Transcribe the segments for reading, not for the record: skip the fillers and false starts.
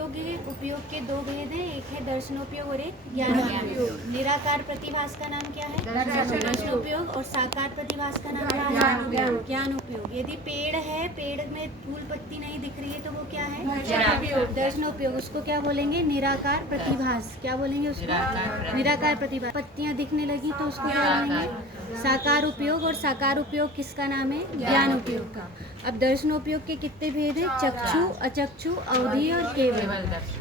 उपयोग के दो भेद हैं, एक है दर्शनोपयोग और एक ज्ञानोपयोग। निराकार प्रतिभास का नाम क्या है? दर्शनोपयोग। और साकार प्रतिभास का नाम क्या है? ज्ञानोपयोग। यदि पेड़ है, पेड़ में फूल पत्ती नहीं दिख रही है तो वो क्या है? दर्शनोपयोग। उसको क्या बोलेंगे? निराकार प्रतिभास। क्या बोलेंगे उसको? निराकार प्रतिभास। पत्तियां दिखने लगी तो उसको क्या बोलेंगे? साकार उपयोग। और साकार उपयोग किसका नाम है? ज्ञान उपयोग का। अब दर्शनोपयोग के कितने भेद हैं? चक्षु, अचक्षु, अवधि और केवल।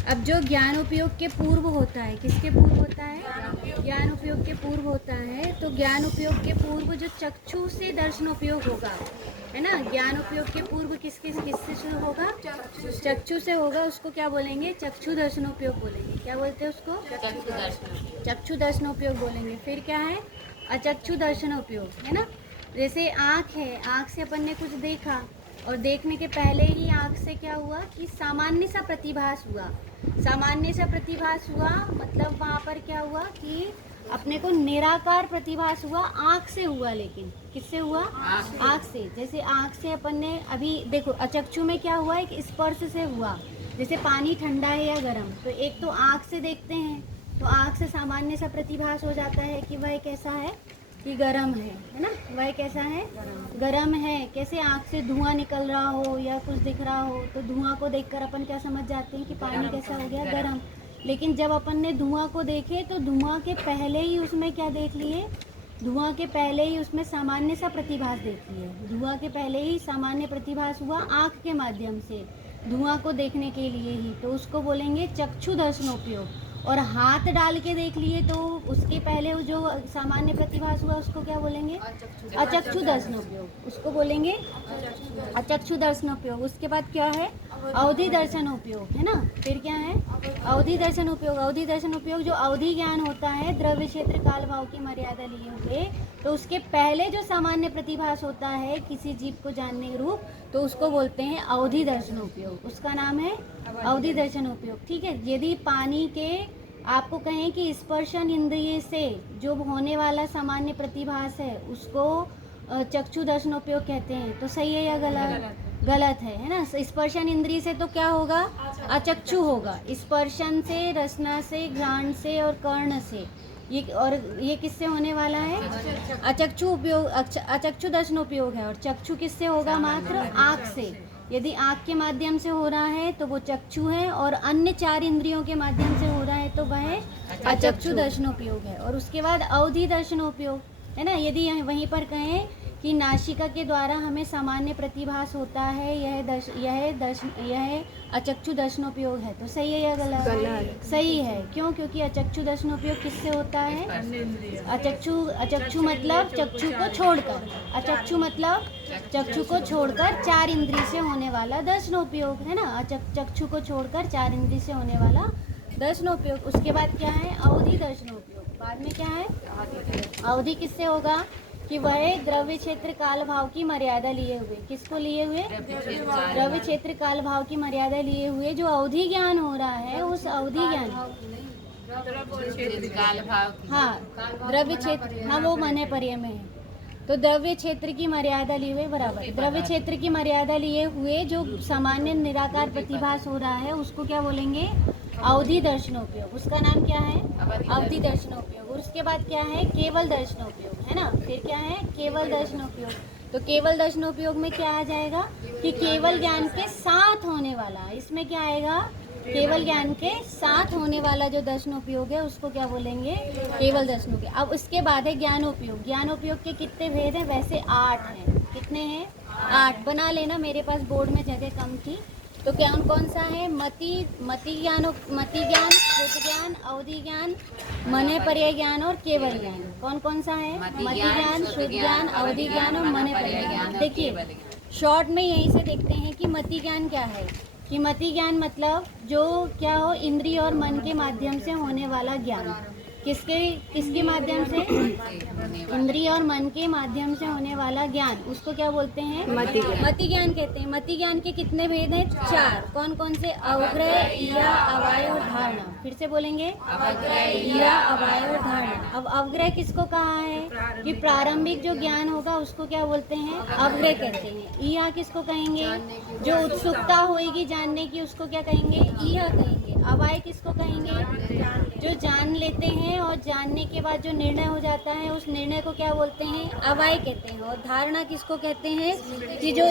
अब जो ज्ञान उपयोग के पूर्व होता है, किसके पूर्व होता है? ज्ञान उपयोग के पूर्व होता है। तो ज्ञान उपयोग के पूर्व जो चक्षु से दर्शनोपयोग होगा, है ना, ज्ञान उपयोग के पूर्व किससे शुरू होगा? चक्षु से होगा। उसको क्या बोलेंगे? चक्षु दर्शनोपयोग बोलेंगे। क्या बोलते हैं उसको? चक्षु दर्शनोपयोग बोलेंगे। फिर क्या है? अचक्षु दर्शनोपयोग, है ना। जैसे आँख है, आँख से अपन ने कुछ देखा और देखने के पहले ही आँख से क्या हुआ कि सामान्य सा प्रतिभास हुआ। सामान्य सा प्रतिभास हुआ मतलब वहाँ पर क्या हुआ कि अपने को निराकार प्रतिभास हुआ, आँख से हुआ। लेकिन किससे हुआ? आँख से। जैसे आँख से अपन ने अभी देखो, अचक्षु में क्या हुआ? एक स्पर्श से हुआ। जैसे पानी ठंडा है या गर्म, तो एक तो आँख से देखते हैं तो आँख से सामान्य सा प्रतिभास हो जाता है कि वह कैसा है, कि गरम है ना। वह कैसा है? गरम है। कैसे? आँख से धुआं निकल रहा हो या कुछ दिख रहा हो तो धुआं को देखकर अपन क्या समझ जाते हैं कि पानी कैसा हो गया? गरम। लेकिन जब अपन ने धुआं को देखे तो धुआं के पहले ही उसमें क्या देख लिए? धुआं के पहले ही उसमें सामान्य सा प्रतिभास देख लिए। धुआं के पहले ही सामान्य प्रतिभास हुआ आँख के माध्यम से, धुआं को देखने के लिए ही, तो उसको बोलेंगे चक्षु दर्शनोपयोग। और हाथ डाल के देख लिए तो उसके पहले जो सामान्य प्रतिभास हुआ उसको क्या बोलेंगे? अचक्षु दर्शनोपयोग। उसको बोलेंगे अचक्षु दर्शनोपयोग। उसके बाद क्या है? अवधि दर्शनोपयोग, है ना। फिर क्या है? अवधि दर्शनोपयोग। अवधि दर्शनोपयोग जो अवधि ज्ञान होता है, द्रव्य क्षेत्र काल भाव की मर्यादा लिए हुए, तो उसके पहले जो सामान्य प्रतिभास होता है किसी जीव को जानने रूप, तो उसको बोलते हैं अवधि दर्शनोपयोग। उसका नाम है अवधि दर्शनोपयोग। ठीक है। यदि पानी के आपको कहें कि स्पर्शन इंद्रिय से जो होने वाला सामान्य प्रतिभास है उसको चक्षु दर्शनोपयोग कहते हैं, तो सही है या गलत? गलत है ना। स्पर्शन इंद्रिय से तो क्या होगा? अचक्षु होगा। स्पर्शन से, रसना से, घ्राण से और कर्ण से, ये किससे होने वाला है? अचक्षु उपयोग, अचक्षु दर्शनोपयोग है। और चक्षु किससे होगा? मात्र आँख से। यदि आँख के माध्यम से हो रहा है तो वो चक्षु है, और अन्य 4 इंद्रियों के माध्यम से हो रहा है तो वह अचक्षु दर्शनोपयोग है। और उसके बाद अवधि दर्शनोपयोग, है ना। यदि वहीं पर कहें कि नासिका के द्वारा हमें सामान्य प्रतिभास होता है, यह अचक्षु दर्शनोपयोग है, तो सही है या गलत? सही है। क्यों? क्योंकि अचक्षु दर्शनोपयोग किससे होता है? अचक्षु मतलब चक्षु को छोड़कर, अचक्षु मतलब चक्षु को छोड़कर 4 इंद्रिय से होने वाला दर्शनोपयोग, है ना। चक्षु को छोड़कर 4 इंद्रिय से होने वाला दर्शनोपयोग। उसके बाद क्या है? अवधि दर्शनोपयोग। बाद में क्या है? अवधि किससे होगा? कि वह द्रव्य क्षेत्र काल भाव की मर्यादा लिए हुए। किसको लिए हुए? द्रव्य क्षेत्र काल भाव की मर्यादा लिए हुए जो अवधि ज्ञान हो रहा है, उस अवधि ज्ञान, हाँ, द्रव्य क्षेत्र, हाँ, वो मने पर्य में है। तो द्रव्य क्षेत्र की मर्यादा लिए हुए बराबर, द्रव्य क्षेत्र की मर्यादा लिए हुए जो सामान्य निराकार प्रतिभास हो रहा है उसको क्या बोलेंगे? अवधि दर्शनोपयोग। उसका नाम क्या है? अवधि दर्शनोपयोग। उसके बाद क्या है? केवल दर्शनोपयोग, है ना। फिर क्या है? केवल दर्शनोपयोग। तो केवल दर्शनोपयोग में क्या आ जाएगा कि केवल ज्ञान के साथ होने वाला, इसमें क्या आएगा? केवल ज्ञान के साथ होने वाला जो दर्शनोपयोग है उसको क्या बोलेंगे? केवल दर्शनोपयोग। अब उसके बाद है ज्ञानोपयोग। ज्ञानोपयोग के कितने भेद हैं? वैसे 8 हैं। कितने हैं? 8। बना लेना, मेरे पास बोर्ड में जगह कम थी। तो कौन सा है? मति ज्ञान, श्रुत ज्ञान, अवधि ज्ञान, मने पर्याय ज्ञान और केवल ज्ञान। कौन सा है? मति ज्ञान, श्रुत ज्ञान, अवधि ज्ञान और मने पर्याय ज्ञान। देखिए शॉर्ट में यहीं से देखते हैं कि मति ज्ञान क्या है। कि मति ज्ञान मतलब जो क्या हो? इंद्रिय और मन के माध्यम से होने वाला ज्ञान। किसके किसके माध्यम से? इंद्रिय और मन के माध्यम से होने वाला ज्ञान, उसको क्या बोलते हैं? मति ज्ञान कहते हैं। मति ज्ञान के कितने भेद हैं? 4। कौन कौन से? अवग्रह, इया, अवाय और धारणा। फिर से बोलेंगे, इया, अवाय और धारणा। अब अवग्रह किसको कहा है? कि प्रारंभिक जो ज्ञान होगा उसको क्या बोलते हैं? अवग्रह कहते हैं। इया किसको कहेंगे? जो उत्सुकता होगी जानने की, उसको क्या कहेंगे? इया कहेंगे। अवाय किसको कहेंगे? जो जान लेते हैं और जानने के बाद जो निर्णय हो जाता है, उस निर्णय को क्या बोलते हैं? अवाय कहते हैं। और धारणा किसको कहते हैं? कि जो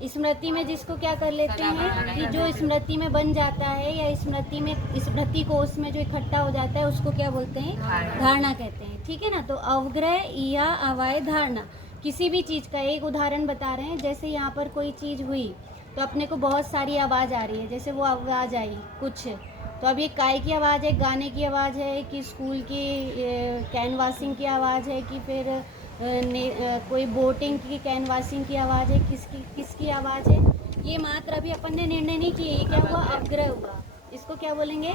स्मृति में जिसको क्या कर लेते हैं, कि जो स्मृति में बन जाता है या स्मृति कोश में जो इकट्ठा हो जाता है, उसको क्या बोलते हैं? धारणा कहते हैं। ठीक है ना। तो अवग्रह, इया, अवाय, धारणा। किसी भी चीज़ का एक उदाहरण बता रहे हैं। जैसे यहाँ पर कोई चीज़ हुई तो अपने को बहुत सारी आवाज़ आ रही है। जैसे वो आवाज़ आई कुछ, तो अब ये काय की आवाज़ है, गाने की आवाज़ है, कि स्कूल की कैनवासिंग की आवाज़ है, कि फिर कोई बोटिंग की कैनवासिंग की आवाज़ है, किसकी आवाज़ है? ये मात्र अभी अपन ने निर्णय नहीं किया। ये क्या हुआ? अवग्रह हुआ। इसको क्या बोलेंगे?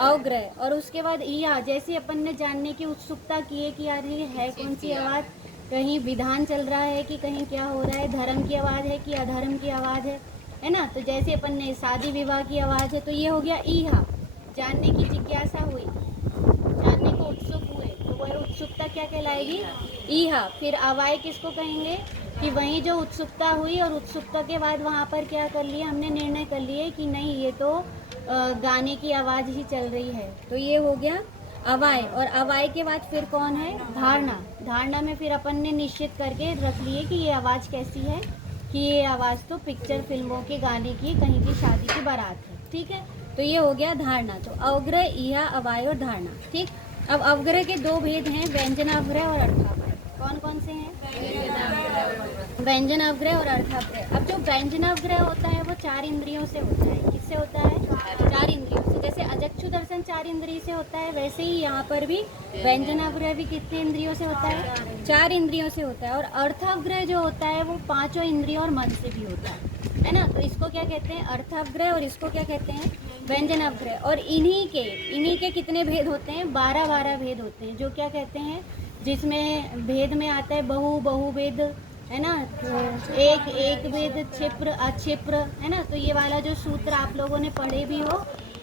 अवग्रह। और उसके बाद इया, जैसे अपन ने जानने की उत्सुकता की है कि यार ये है कौन सी आवाज़, कहीं विधान चल रहा है कि कहीं क्या हो रहा है, धर्म की आवाज़ है कि अधर्म की आवाज़ है ना। तो जैसे अपन ने शादी विवाह की आवाज़ है, तो ये हो गया ईहा। जानने की जिज्ञासा हुई, जानने को उत्सुक हुए, तो वह उत्सुकता क्या कहलाएगी? ईहा। फिर अवाय किसको कहेंगे? कि वहीं जो उत्सुकता हुई और उत्सुकता के बाद वहाँ पर क्या कर लिया, हमने निर्णय कर लिए कि नहीं, ये तो गाने की आवाज़ ही चल रही है। तो ये हो गया अवाय। और अवाय के बाद फिर कौन है? धारणा। धारणा में फिर अपन ने निश्चित करके रख लिए कि ये आवाज़ कैसी है, कि ये आवाज़ तो पिक्चर फिल्मों के गाने की, कहीं की शादी की बारात है। ठीक है। तो ये हो गया धारणा। तो अवग्रह, इया, अवाय और धारणा। ठीक। अब अवग्रह के 2 भेद हैं, व्यंजनावग्रह और अर्थावग्रह। कौन कौन से हैं? व्यंजनावग्रह और अर्थावग्रह। अब जो व्यंजनावग्रह होता है वो 4 इंद्रियों से होता है। किससे होता है? 4 इंद्रियों से। जैसे अचक्षु दर्शन 4 इंद्रिय से होता है, वैसे ही यहाँ पर भी व्यंजनावग्रह भी कितने इंद्रियों से होता है? 4 इंद्रियों से होता है। और अर्थावग्रह जो होता है वो 5 इंद्रियों और मन से भी होता है ना। तो इसको क्या कहते हैं? अर्थावग्रह। और इसको क्या कहते हैं? व्यंजनावग्रह। और इन्हीं के कितने भेद होते हैं? 12 भेद होते हैं। जो क्या कहते हैं, जिसमें भेद में आता है बहुभेद, है ना। एक भेद, क्षिप्र, अक्षिप्र, है ना। तो ये वाला जो सूत्र आप लोगों ने पढ़े भी हो,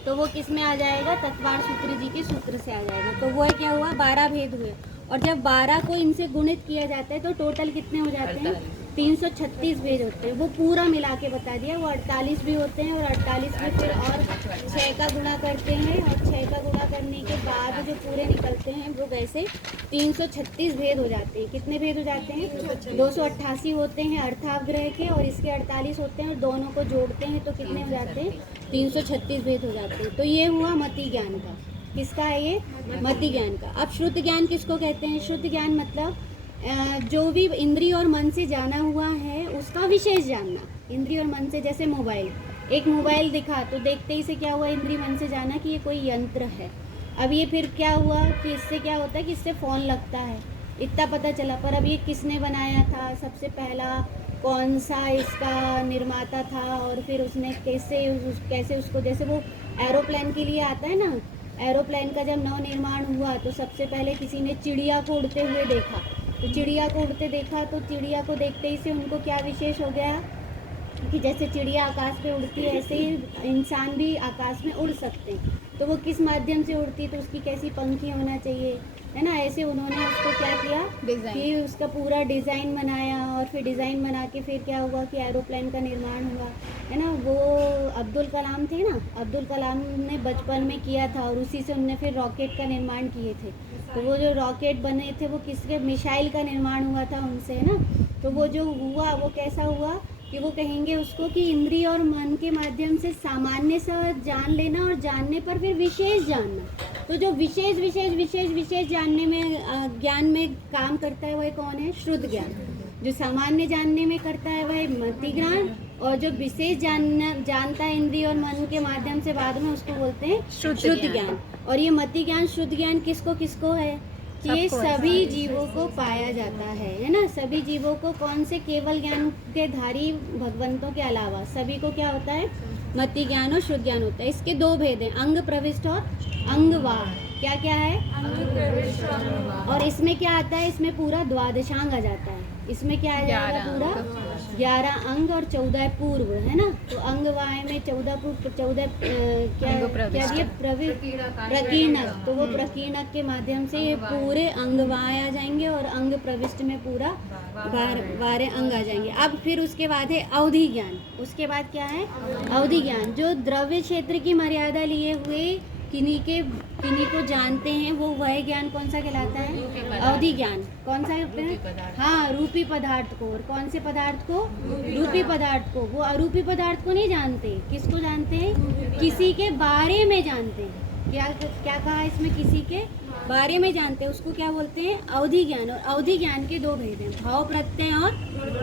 तो वो किस में आ जाएगा? तत्वार सूत्र जी के सूत्र से आ जाएगा। तो वो क्या हुआ? 12 भेद हुए। और जब 12 को इनसे गुणित किया जाता है तो टोटल कितने हो जाते हैं? 336 भेद होते हैं। वो पूरा मिला के बता दिया। वो 48 भी होते हैं, और 48 में फिर और 6 का गुणा करते हैं, और 6 का गुणा करने के बाद जो पूरे निकलते हैं वो वैसे 336 भेद हो जाते हैं। कितने भेद हो जाते हैं? 288 होते हैं अर्थावग्रह के, और इसके 48 होते हैं, और दोनों को जोड़ते हैं तो कितने हो जाते हैं? 336 भेद हो जाते हैं। तो ये हुआ मति ज्ञान का। किसका है ये? मति ज्ञान का। अब श्रुत ज्ञान किसको कहते हैं? श्रुत ज्ञान मतलब जो भी इंद्रिय और मन से जाना हुआ है उसका विशेष जानना। इंद्रिय और मन से, जैसे मोबाइल, एक मोबाइल दिखा तो देखते ही से क्या हुआ? इंद्रिय मन से जाना कि ये कोई यंत्र है। अब ये फिर क्या हुआ कि इससे क्या होता है कि इससे फ़ोन लगता है, इतना पता चला। पर अब ये किसने बनाया था, सबसे पहला कौन सा इसका निर्माता था, और फिर उसने कैसे उसको, जैसे वो एरोप्लेन के लिए आता है ना, एरोप्लेन का जब नव निर्माण हुआ तो सबसे पहले किसी ने चिड़िया को उड़ते हुए देखा। तो चिड़िया को उड़ते देखा तो चिड़िया को देखते ही से उनको क्या विशेष हो गया कि जैसे चिड़िया आकाश पे उड़ती है ऐसे ही इंसान भी आकाश में उड़ सकते हैं। तो वो किस माध्यम से उड़ती, तो उसकी कैसी पंखी होना चाहिए, है ना। ऐसे उन्होंने उसको क्या किया कि उसका पूरा डिज़ाइन बनाया, और फिर डिज़ाइन बना के फिर क्या हुआ कि एरोप्लेन का निर्माण हुआ, है ना। वो अब्दुल कलाम थे ना, अब्दुल कलाम ने बचपन में किया था, और उसी से उनने फिर रॉकेट का निर्माण किए थे। तो वो जो रॉकेट बने थे वो किसके? मिसाइल का निर्माण हुआ था उनसे, है ना। तो वो जो हुआ वो कैसा हुआ कि वो कहेंगे उसको कि इंद्रिय और मन के माध्यम से सामान्य सा जान लेना, और जानने पर फिर विशेष जानना। तो जो विशेष जानने में ज्ञान में काम करता है वह कौन है? श्रुत ज्ञान। जो सामान्य जानने में करता है वह मति ज्ञान, और जो विशेष जानता है इंद्रिय और मन के माध्यम से बाद में, उसको बोलते हैं श्रुत ज्ञान। और ये मति ज्ञान, श्रुत ज्ञान किसको है? कि ये सभी जीवों को पाया जाता है ना। सभी जीवों को, कौन से? केवल ज्ञान के धारी भगवंतों के अलावा सभी को क्या होता है? मति ज्ञान और श्रुत ज्ञान होता है। इसके 2 भेद हैं, अंग प्रविष्ट और अंगवाह। क्या क्या है? और इसमें क्या आता है? इसमें पूरा द्वादशांग आ जाता है। इसमें क्या आ जाएगा? पूरा 11 अंग और 14 पूर्व, है ना। तो अंग वाय में 14 पूर्व, 14 क्या दिए? प्रकीर्णक। तो वो प्रकीर्णक के माध्यम से ये पूरे अंग वाय आ जाएंगे और अंग प्रविष्ट में पूरा 12 अंग आ जाएंगे। अब फिर उसके बाद है अवधि ज्ञान। उसके बाद क्या है? अवधि ज्ञान। जो द्रव्य क्षेत्र की मर्यादा लिए हुए किन्हीं को जानते हैं, वो वह ज्ञान कौन सा कहलाता है? अवधि ज्ञान। कौन सा? हाँ, रूपी पदार्थ को। और कौन से पदार्थ को? रूपी पदार्थ को। वो अरूपी पदार्थ को नहीं जानते। किसको जानते हैं? किसी के बारे में जानते हैं। क्या कहा इसमें? किसी के बारे में जानते हैं, उसको क्या बोलते हैं? अवधि ज्ञान। और अवधि ज्ञान के दो भेद हैं, भाव प्रत्यय और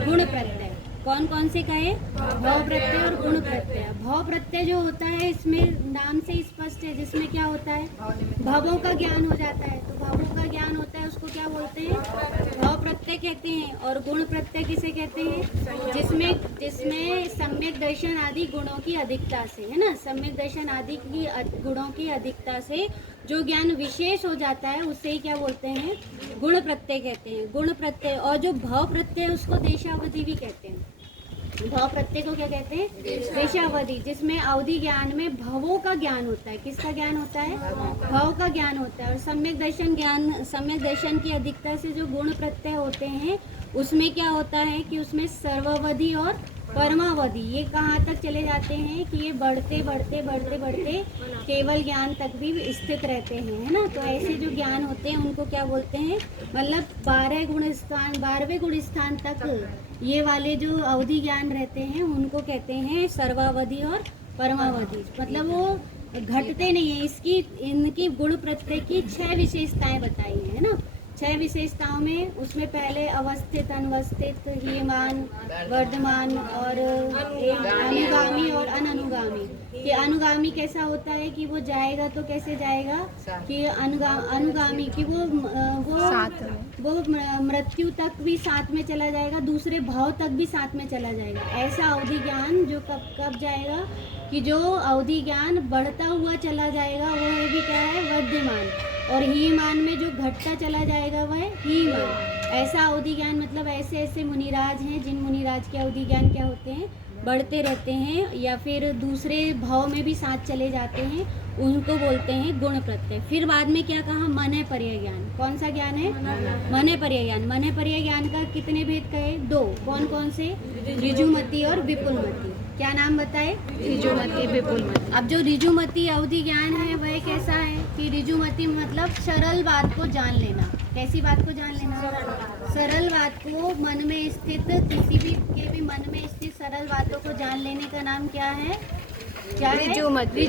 गुण प्रत्यय। कौन कौन से कहे? भाव प्रत्यय और गुण प्रत्यय। भाव प्रत्यय जो होता है, इसमें नाम से स्पष्ट है, जिसमें क्या होता है? भावों का ज्ञान हो जाता है। तो भावों का ज्ञान होता है, उसको क्या बोलते हैं? भाव प्रत्यय कहते हैं। और गुण प्रत्यय किसे कहते हैं? जिसमें सम्यक दर्शन आदि गुणों की अधिकता से, है ना, सम्यक दर्शन आदि की गुणों की अधिकता से जो ज्ञान विशेष हो जाता है, उससे ही क्या बोलते हैं? गुण प्रत्यय कहते हैं। गुण प्रत्यय। और जो भाव प्रत्यय, उसको देशावधि भी कहते हैं। भाव प्रत्यय को क्या कहते हैं? देशावधि। जिसमें अवधि ज्ञान में भावों का ज्ञान होता है। किसका ज्ञान होता है? भाव का ज्ञान होता है। और सम्यक दर्शन की अधिकता से जो गुण प्रत्यय होते हैं, उसमें क्या होता है कि उसमें सर्वावधि और परमावधि, ये कहाँ तक चले जाते हैं कि ये बढ़ते बढ़ते बढ़ते बढ़ते केवल ज्ञान तक भी स्थित रहते हैं, है ना। तो ऐसे जो ज्ञान होते हैं उनको क्या बोलते हैं? मतलब 12वें गुण स्थान तक ये वाले जो अवधि ज्ञान रहते हैं, उनको कहते हैं सर्वावधि और परमावधि। मतलब वो घटते नहीं है। इनकी गुण प्रत्यय की 6 विशेषताएं बताई हैं, है ना। 6 विशेषताओं में उसमें पहले अवस्थित, अनवस्थित, हीयमान, वर्धमान और अनुगामी और अननुगामी। कि अनुगामी कैसा होता है कि वो जाएगा तो कैसे जाएगा? कि अनुगामी कि वो मृत्यु तक भी साथ में चला जाएगा, दूसरे भाव तक भी साथ में चला जाएगा। ऐसा अवधि ज्ञान जो कब जाएगा? कि जो अवधि ज्ञान बढ़ता हुआ चला जाएगा, वो भी क्या है? वर्धमान। और हीमान में जो घटता चला जाएगा, वह हीमान। ऐसा अवधि ज्ञान, मतलब ऐसे ऐसे मुनिराज हैं, जिन मुनिराज के अवधि ज्ञान क्या होते हैं? बढ़ते रहते हैं, या फिर दूसरे भाव में भी साथ चले जाते हैं, उनको बोलते हैं गुण प्रत्यय। फिर बाद में क्या कहा? मन पर्याय ज्ञान। कौन सा ज्ञान है? मन पर्याय ज्ञान। मन पर्याय ज्ञान का कितने भेद कहे? 2। कौन कौन से? ऋजुमति और विपुलमति। क्या नाम बताए? ऋजुमति, विपुलमति। अब जो ऋजुमति अवधि ज्ञान है, वह कैसा है कि ऋजुमति मतलब सरल बात को जान लेना। कैसी बात को जान लेना? सरल बात को, मन में स्थित, किसी भी के भी मन में स्थित सरल बातों को जान लेने का नाम क्या है? क्या है? ऋजुमति,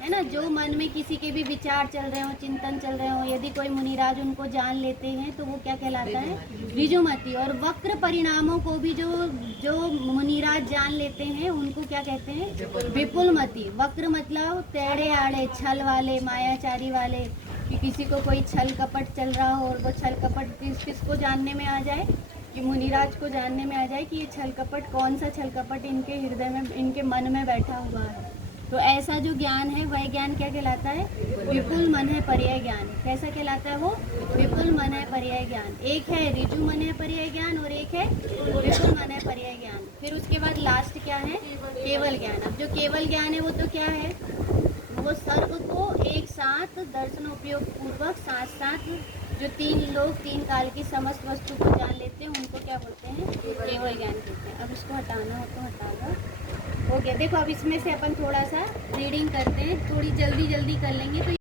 है ना। जो मन में किसी के भी विचार चल रहे हो, चिंतन चल रहे हो, यदि कोई मुनिराज उनको जान लेते हैं, तो वो क्या कहलाता है? ऋजुमति। और वक्र परिणामों को भी जो मुनिराज जान लेते हैं, उनको क्या कहते हैं? विपुलमति। वक्र मतलब टेढ़े आड़े, छल वाले, मायाचारी वाले, कि किसी को कोई छल कपट चल रहा हो और वो छल कपट किसको जानने में आ जाए? कि मुनिराज को जानने में आ जाए कि ये छल कपट, कौन सा छल कपट इनके हृदय में, इनके मन में बैठा हुआ है। तो ऐसा जो ज्ञान है, वह ज्ञान क्या कहलाता है? विपुल मन है पर्याय ज्ञान। कैसा कहलाता है वो? विपुल मन है पर्याय ज्ञान। एक है ऋजु मन है पर्याय ज्ञान और एक है विपुल मन है पर्याय ज्ञान। फिर उसके बाद लास्ट क्या है? केवल ज्ञान। अब जो केवल ज्ञान है, वो तो क्या है? वो सर्व को एक साथ दर्शनोपयोग पूर्वक साथ साथ जो 3 लोग 3 काल की समस्त वस्तु को जान लेते हैं, उनको क्या बोलते हैं? केवल ज्ञान कहते हैं। अब इसको हटाना हो तो हटा दो। हो गया। देखो, अब इसमें से अपन थोड़ा सा रीडिंग करते हैं, थोड़ी जल्दी कर लेंगे तो